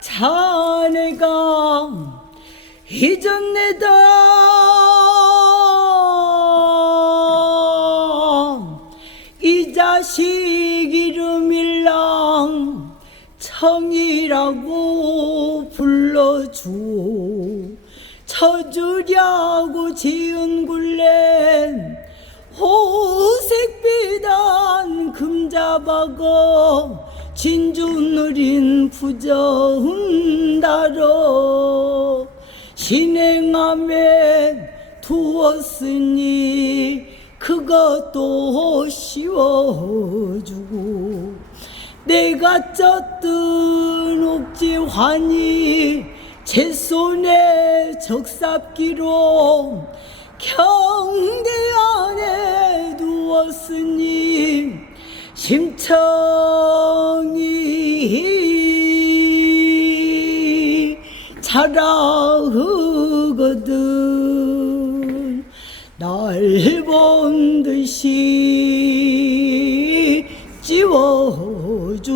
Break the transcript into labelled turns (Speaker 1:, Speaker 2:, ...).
Speaker 1: 하차내가 잊었네다. 이 자식 이름 일랑 청이라고 불러주 쳐주려고 지은 굴레 호색비단 금자박어 진주 누린 부정다로 신행함에 두었으니 그것도 씌워주고 내가 쪘든 옥지환이 제 손에 적삽기로 경계 안에 두었으니 심청 이 자라거든. 날 본 듯이 찌워주오